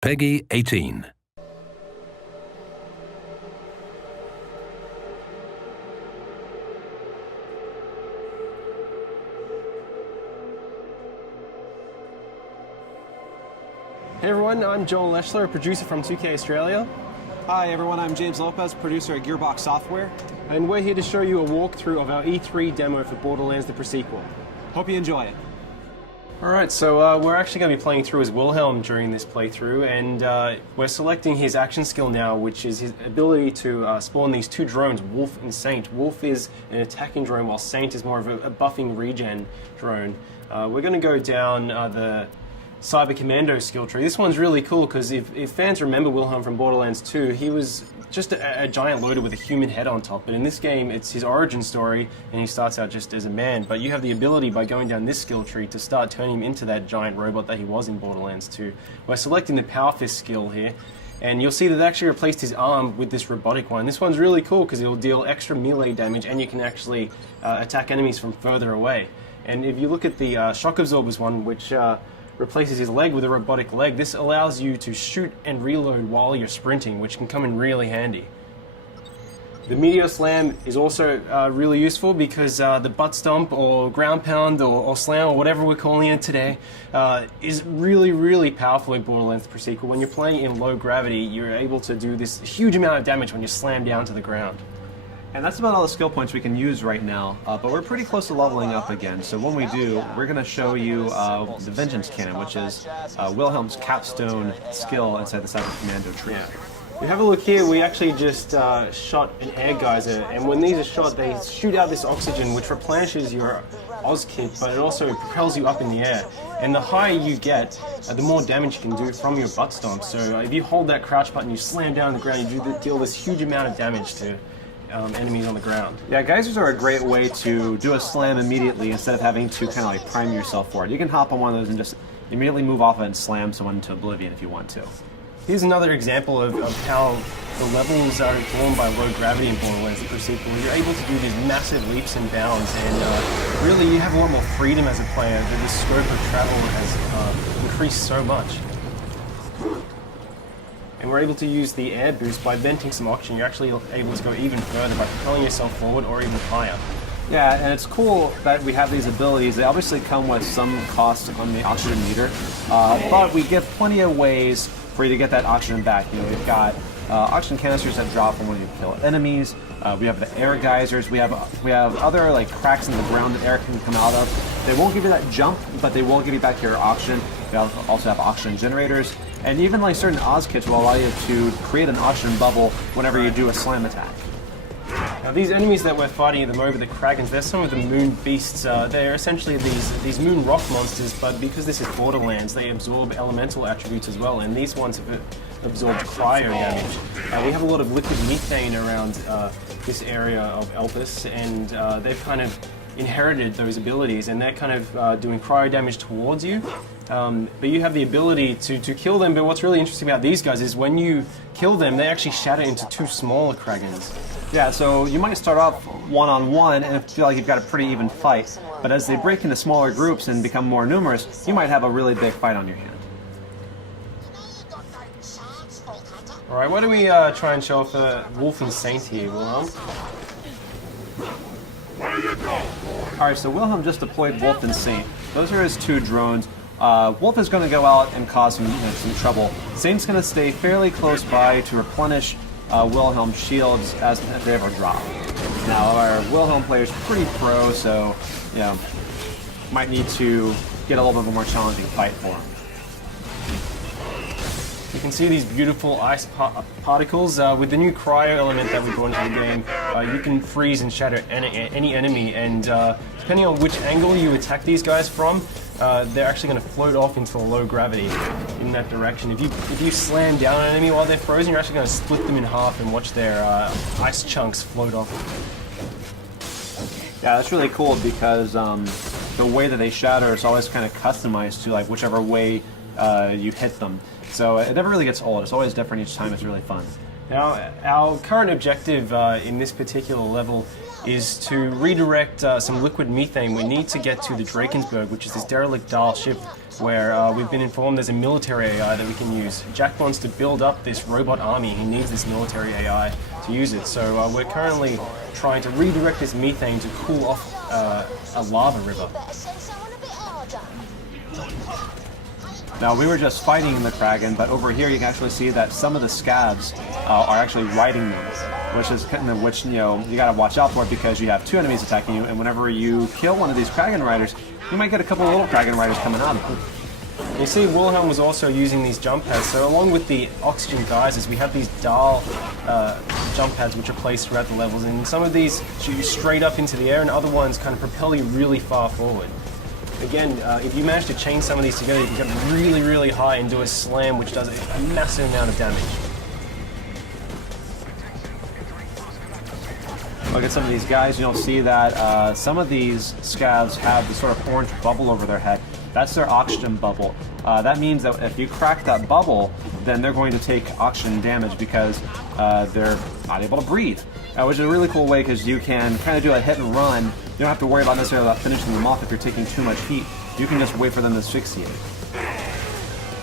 Peggy 18. Hey everyone, I'm Joel Leschler, a producer from 2K Australia. Hi everyone, I'm James Lopez, producer at Gearbox Software. And we're here to show you a walkthrough of our E3 demo for Borderlands the Pre-Sequel. Hope you enjoy it. Alright, so we're actually going to be playing through as Wilhelm during this playthrough, and we're selecting his action skill now, which is his ability to spawn these two drones, Wolf and Saint. Wolf is an attacking drone, while Saint is more of a buffing regen drone. We're going to go down the Cyber Commando skill tree. This one's really cool because if fans remember Wilhelm from Borderlands 2, he was just a giant loader with a human head on top. But in this game, it's his origin story, and he starts out just as a man. But you have the ability by going down this skill tree to start turning him into that giant robot that he was in Borderlands 2. We're selecting the Power Fist skill here, and you'll see that they actually replaced his arm with this robotic one. This one's really cool because it will deal extra melee damage, and you can actually attack enemies from further away. And if you look at the Shock Absorbers one, which replaces his leg with a robotic leg, this allows you to shoot and reload while you're sprinting, which can come in really handy. The Meteor Slam is also really useful because the butt stomp or ground pound or slam or whatever we're calling it today is really, really powerful in Borderlands the Pre-Sequel. When you're playing in low gravity, you're able to do this huge amount of damage when you slam down to the ground. And that's about all the skill points we can use right now, but we're pretty close to leveling up again. So when we do, we're going to show you the Vengeance Cannon, which is Wilhelm's capstone skill inside the Cyber Commando tree. Yeah. We have a look here, we actually just shot an air geyser, and when these are shot, they shoot out this oxygen which replenishes your Oz kit, but it also propels you up in the air. And the higher you get, the more damage you can do from your butt stomp. So if you hold that crouch button, you slam down on the ground, you deal this huge amount of damage to enemies on the ground. Yeah, geysers are a great way to do a slam immediately instead of having to kind of like prime yourself for it. You can hop on one of those and just immediately move off it and slam someone into oblivion if you want to. Here's another example of how the levels are drawn by low gravity in Borderlands the Pre-Sequel. You're able to do these massive leaps and bounds, and really you have a lot more freedom as a player. The scope of travel has increased so much. And we're able to use the air boost by venting some oxygen. You're actually able to go even further by propelling yourself forward or even higher. Yeah, and it's cool that we have these abilities. They obviously come with some cost on the oxygen meter, but we give plenty of ways for you to get that oxygen back. You know, we've got oxygen canisters that drop from when you kill enemies. We have the air geysers. We have other like cracks in the ground that air can come out of. They won't give you that jump, but they will give you back your oxygen. We also have oxygen generators. And even like certain Oz kits will allow you to create an oxygen bubble whenever you do a slam attack. Now these enemies that we're fighting at the moment, the Kragans, they're some of the moon beasts. They're essentially these moon rock monsters, but because this is Borderlands, they absorb elemental attributes as well, and these ones have absorbed cryo damage. We have a lot of liquid methane around this area of Elpis, and they've kind of inherited those abilities, and they're kind of doing cryo damage towards you. But you have the ability to kill them, but what's really interesting about these guys is when you kill them, they actually shatter into two smaller Kragans. Yeah, so you might start off one-on-one and feel like you've got a pretty even fight, but as they break into smaller groups and become more numerous, you might have a really big fight on your hand. Alright, why don't we try and show off Wolf and Saint here, Wilhelm? Alright, so Wilhelm just deployed Wolf and Saint. Those are his two drones. Wolf is going to go out and cause some trouble. Saint's going to stay fairly close by to replenish Wilhelm's shields as they ever drop. Now, our Wilhelm player is pretty pro, so you know, might need to get a little bit of a more challenging fight for him. You can see these beautiful ice particles. With the new cryo element that we brought into the game, you can freeze and shatter any enemy, and depending on which angle you attack these guys from, they're actually going to float off into low gravity in that direction. If you slam down an enemy while they're frozen, you're actually going to split them in half and watch their ice chunks float off. Yeah, that's really cool because the way that they shatter is always kind of customized to like whichever way you hit them. So it never really gets old. It's always different each time. It's really fun. Now, our current objective in this particular level is to redirect some liquid methane. We need to get to the Drakensberg, which is this derelict Dahl ship, where we've been informed there's a military AI that we can use. Jack wants to build up this robot army. He needs this military AI to use it. So we're currently trying to redirect this methane to cool off a lava river. Now, we were just fighting in the Kraken, but over here you can actually see that some of the scavs are actually riding them, which you got to watch out for because you have two enemies attacking you, and whenever you kill one of these Kraken riders, you might get a couple of little Kraken riders coming out of them. You see, Wilhelm was also using these jump pads. So along with the oxygen geysers, we have these Dahl jump pads which are placed throughout the levels, and some of these shoot you straight up into the air, and other ones kind of propel you really far forward. Again, if you manage to chain some of these together, you can get really, really high and do a slam, which does a massive amount of damage. Look at some of these guys. You'll see that some of these scavs have this sort of orange bubble over their head. That's their oxygen bubble. That means that if you crack that bubble, then they're going to take oxygen damage because they're not able to breathe. Which is a really cool way because you can kind of do a hit and run. You don't have to worry about necessarily about finishing them off if you're taking too much heat. You can just wait for them to asphyxiate.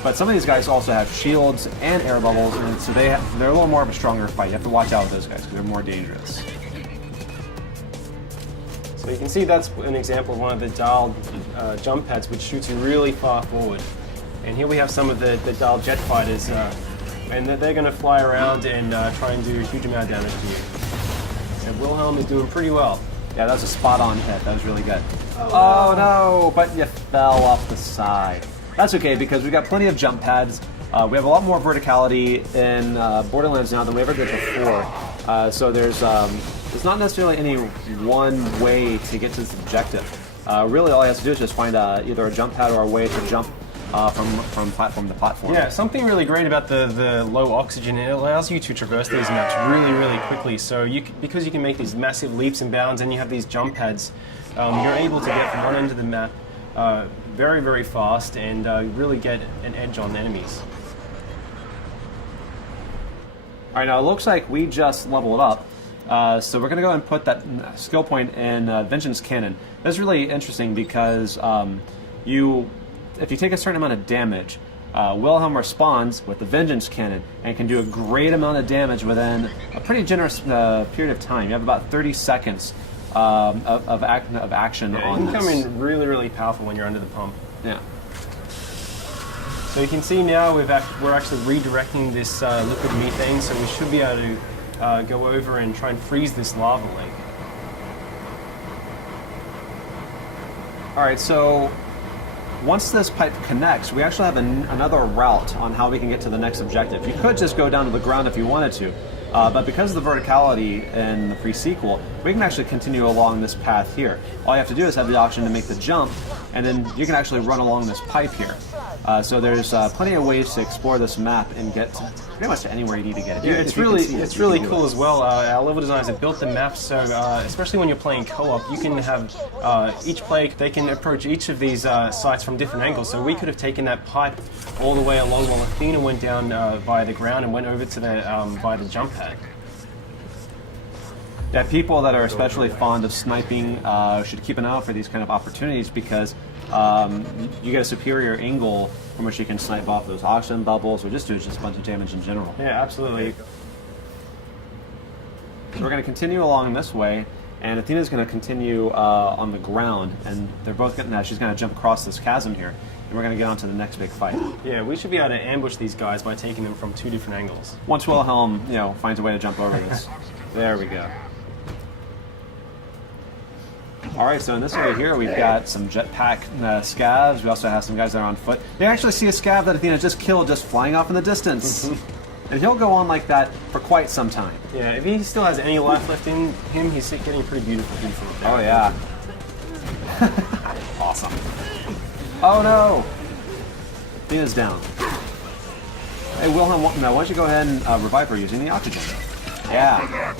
But some of these guys also have shields and air bubbles, and so they're a little more of a stronger fight. You have to watch out with those guys because they're more dangerous. So you can see that's an example of one of the Dahl jump pads, which shoots you really far forward. And here we have some of the Dahl jet fighters, and they're going to fly around and try and do a huge amount of damage to you. And Wilhelm is doing pretty well. Yeah, that was a spot-on hit. That was really good. Oh no, but you fell off the side. That's okay because we got plenty of jump pads. We have a lot more verticality in Borderlands now than we ever did before. So there's not necessarily any one way to get to this objective. Really, all he has to do is just find either a jump pad or a way to jump from platform to platform. Yeah, something really great about the low oxygen, it allows you to traverse these maps really, really quickly. So because you can make these massive leaps and bounds and you have these jump pads, you're able to get from one end of the map very, very fast and really get an edge on enemies. All right, now it looks like we just leveled up. So we're going to go and put that skill point in Vengeance Cannon. That's really interesting because if you take a certain amount of damage, Wilhelm responds with the Vengeance Cannon and can do a great amount of damage within a pretty generous period of time. You have about 30 seconds of action on this. It can come in really, really powerful when you're under the pump. Yeah. So you can see now we're actually redirecting this liquid methane, so we should be able to go over and try and freeze this lava lake. All right, so once this pipe connects, we actually have another route on how we can get to the next objective. You could just go down to the ground if you wanted to, but because of the verticality in the pre-sequel, we can actually continue along this path here. All you have to do is have the option to make the jump, and then you can actually run along this pipe here. So there's plenty of ways to explore this map and get pretty much to anywhere you need to get. Yeah, it's really cool as well. Our level designers have built the map so, especially when you're playing co-op, you can have each player, they can approach each of these sites from different angles. So we could have taken that pipe all the way along while Athena went down via the ground and went over to the via the jump pad. Yeah, people that are especially fond of sniping should keep an eye out for these kind of opportunities because you get a superior angle from which you can snipe off those oxygen bubbles or just do just a bunch of damage in general. Yeah, absolutely. So we're going to continue along this way, and Athena's going to continue on the ground, and they're both getting that. She's going to jump across this chasm here, and we're going to get on to the next big fight. Yeah, we should be able to ambush these guys by taking them from two different angles. Once Wilhelm, finds a way to jump over this. There we go. All right, so in this area here, we've got some jetpack scavs. We also have some guys that are on foot. They actually see a scav that Athena just killed just flying off in the distance. And he'll go on like that for quite some time. Yeah, if he still has any life left in him, he's getting pretty beautiful. Oh, yeah. Awesome. Oh, no. Athena's down. Hey, Wilhelm, why don't you go ahead and revive her using the oxygen? Yeah.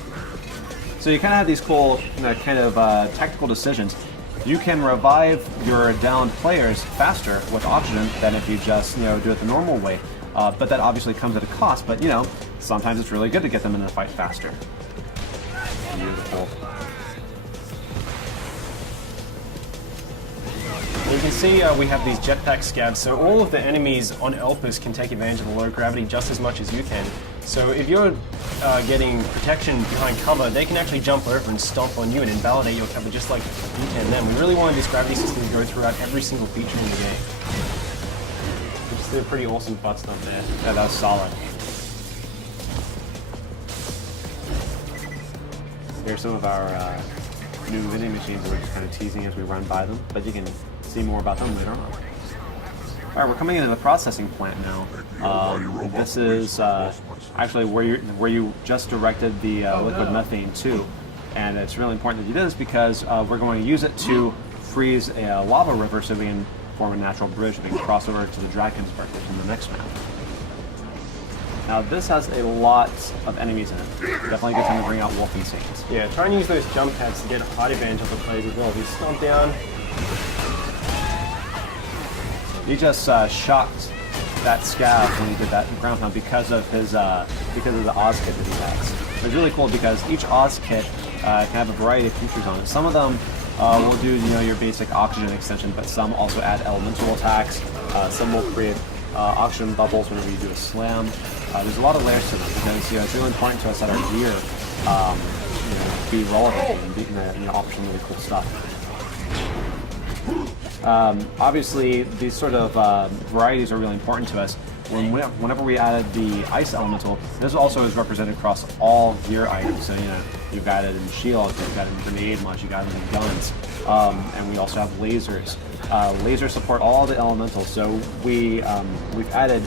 So you kind of have these cool tactical decisions. You can revive your downed players faster with oxygen than if you just do it the normal way. But that obviously comes at a cost. But sometimes it's really good to get them in the fight faster. Beautiful. And you can see we have these jetpack scabs, so all of the enemies on Elpis can take advantage of the low gravity just as much as you can. So if you're getting protection behind cover, they can actually jump over and stomp on you and invalidate your cover just like you can them. We really wanted this gravity system to go throughout every single feature in the game. Which is a pretty awesome butt stomp there. Yeah, that was solid. Here's some of our new vending machines that we're just kind of teasing as we run by them, but you can see more about them later on. All right, we're coming into the processing plant now. This is actually where you just directed the liquid methane to, and it's really important that you do this because we're going to use it to freeze a lava river so we can form a natural bridge we can cross over to the Drakensberg in the next map. Now this has a lot of enemies in it. Definitely a good time to bring out Wolf and Saint. Yeah, try and use those jump pads to get a height advantage of the players as well. If you stomp down. He just shocked that scab when he did that ground pound because of his because of the Oz kit that he has. It's really cool because each Oz kit can have a variety of features on it. Some of them will do your basic oxygen extension, but some also add elemental attacks. Some will create oxygen bubbles whenever you do a slam. There's a lot of layers to them because it's really important to us that our gear be relevant and offer some really cool stuff. Obviously, these sort of varieties are really important to us. Whenever we added the ice elemental, this also is represented across all gear items. So you've got it in shields, you've got it in grenade launch, you've got it in guns, and we also have lasers. Lasers support all the elementals, so we've added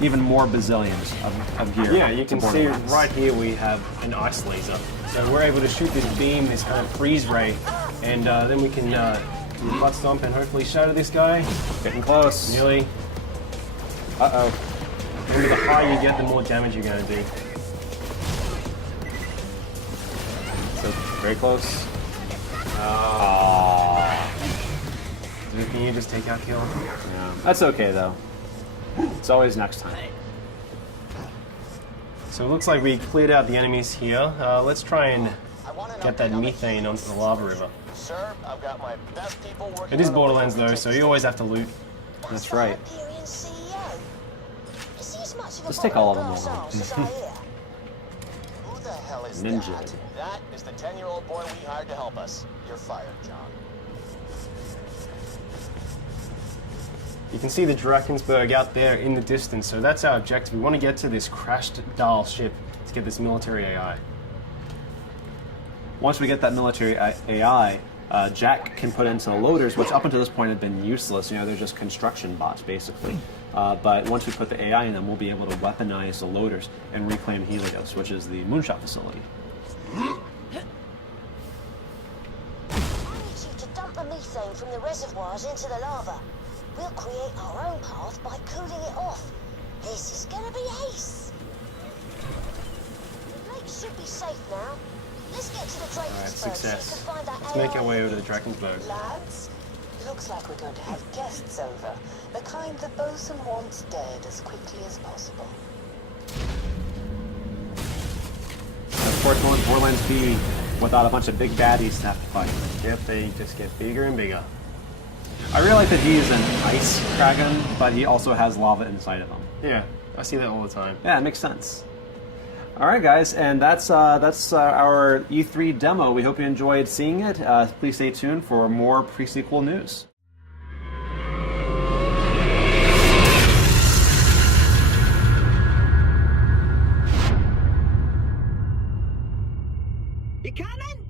even more bazillions of gear. Yeah, you can see right here we have an ice laser. So we're able to shoot this beam, this kind of freeze ray, and then we can do a butt stomp and hopefully shatter this guy. Getting close. Nearly. Uh-oh. Remember, the higher you get, the more damage you're going to do. So, very close. Can you just take out kill? Yeah. That's okay, though. It's always next time. So it looks like we cleared out the enemies here. Let's try and get that methane onto the lava river. Sir, I've got my best people working. It is Borderlands though, so you always have to loot. That's right. Let's take all of them over. Who the hell is Ninja. that? That is the 10-year-old boy we hired to help us. You're fired, John. You can see the Drakensberg out there in the distance, so that's our objective. We want to get to this crashed Dahl ship to get this military AI. Once we get that military AI, Jack can put into the loaders, which up until this point have been useless. They're just construction bots, basically. But once we put the AI in them, we'll be able to weaponize the loaders and reclaim Helios, which is the moonshot facility. I need you to dump the methane from the reservoirs into the lava. We'll create our own path by cooling it off. This is gonna be ace. The lake should be safe now. Let's get to the Drakensberg so you success. can find that Let's make AI. our way over to the Drakensberg. Lads, looks like we're going to have guests over. The kind the bosun wants dead as quickly as possible. Of course, won't Borderlands be without a bunch of big baddies to have to fight? Yep, they just get bigger and bigger. I really like that he's an ice dragon, but he also has lava inside of him. Yeah, I see that all the time. Yeah, it makes sense. All right, guys, and that's our E3 demo. We hope you enjoyed seeing it. Please stay tuned for more pre-sequel news. You coming?